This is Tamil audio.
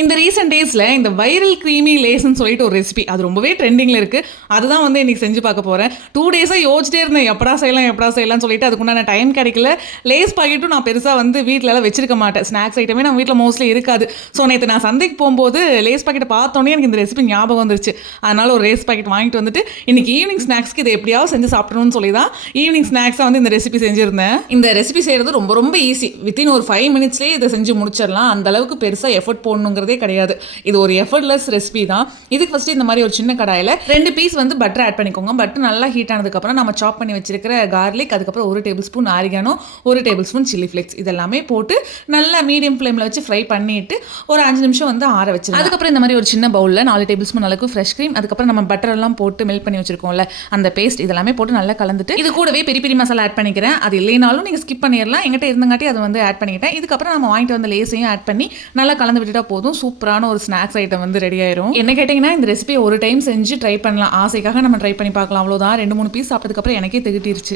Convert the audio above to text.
இந்த ரீசெண்ட் டேஸில் இந்த வைரல் க்ரீமி லேஸ்ன்னு சொல்லிட்டு ஒரு ரெசிபி அது ரொம்பவே ட்ரெண்டிங்கில் இருக்குது. அதுதான் வந்து இன்றைக்கி செஞ்சு பார்க்க போகிறேன். 2 டேஸாக யோசிச்சிட்டே இருந்தேன் எப்படா செய்யலாம்னு சொல்லிட்டு அதுக்குண்டான டைம் கிடைக்கல. லேஸ் பாக்கெட்டும் நான் பெருசாக வந்து வீட்டிலலாம் வச்சிருக்க மாட்டேன். ஸ்நாக்ஸ் ஐட்டமே நம்ம வீட்டில் மோஸ்ட்லி இருக்காது. ஸோ நேற்று நான் சந்தைக்கு போகும்போது லேஸ் பாக்கெட்டை பார்த்தோன்னே எனக்கு இந்த ரெசிபி ஞாபகம் வந்துருச்சு. அதனால் ஒரு லேஸ் பாக்கெட் வாங்கிட்டு வந்துட்டு இன்றைக்கி ஈவினிங் ஸ்நாக்ஸ்க்கு இதை எப்படியாவது செஞ்சு சாப்பிடணும்னு சொல்லி தான் ஈவினிங் ஸ்நாக்ஸாக வந்து இந்த ரெசிபி செஞ்சுருந்தேன். இந்த ரெசிபி செய்கிறது ரொம்ப ரொம்ப ஈஸி. வித்தின் ஒரு 5 மினிட்ஸ்லேயே இதை செஞ்சு முடிச்சிடலாம். அந்த அளவுக்கு பெருசாக எஃபர்ட் போடணுங்கிறதே கிடையாது. இது ஒரு எஃபர்ட்லெஸ் ரெசிபி தான். இதுக்கு ஃபஸ்ட்டு இந்த மாதிரி ஒரு சின்ன கடாயில் 2 பீஸ் வந்து பட்டர் ஆட் பண்ணிக்கோங்க. பட்டர் நல்லா ஹீட் ஆனதுக்கப்புறம் நம்ம சாப் பண்ணி வச்சிருக்கிற கார்லிக், அதுக்கப்புறம் 1 table spoon oregano, 1 table spoon chilli flakes இதெல்லாமே போட்டு நல்லா மீடியம் ஃப்ளேமில் வச்சு ஃப்ரை பண்ணிட்டு ஒரு 5 நிமிஷம் வந்து ஆற வச்சிருக்கோம். அதுக்கப்புறம் இந்த மாதிரி ஒரு சின்ன பவுலில் 4 டேபிள் ஸ்பூன் அளவுக்கு ஃப்ரெஷ் க்ரீம், அதுக்கப்புறம் நம்ம பட்டர் எல்லாம் போட்டு மெல்ட் பண்ணி வச்சிருக்கோம்ல அந்த பேஸ்ட் இதெல்லாமே போட்டு நல்லா கலந்துட்டு இது கூடவே பெரிய பெரிய மசாலா ஆட் பண்ணிக்கிறேன். அது இல்லைனாலும் நீங்கள் ஸ்கிப் பண்ணிடலாம். எங்கிட்ட இருந்தங்காட்டி அதை வந்து ஆட் பண்ணிக்கிட்டேன். இதுக்கப்புறம் நம்ம வாங்கிட்டு வந்த லேஸையும் ஆட் பண்ணி நல்லா கலந்து விட்டுட்டா போதும். சூப்பரான ஒரு ஸ்நாக்ஸ் ஐட்டம் வந்து ரெடி ஆயிரும். என்ன கேட்டிங்கன்னா இந்த ரெசிபி ஒரு டைம் செஞ்சு ட்ரை பண்ணலாம். ஆசைக்காக நம்ம ட்ரை பண்ணி பார்க்கலாம். அவ்வளோதான். 2-3 பீஸ் சாப்பிட்டதுக்கப்புறம் எனக்கே திகட்டிருச்சு.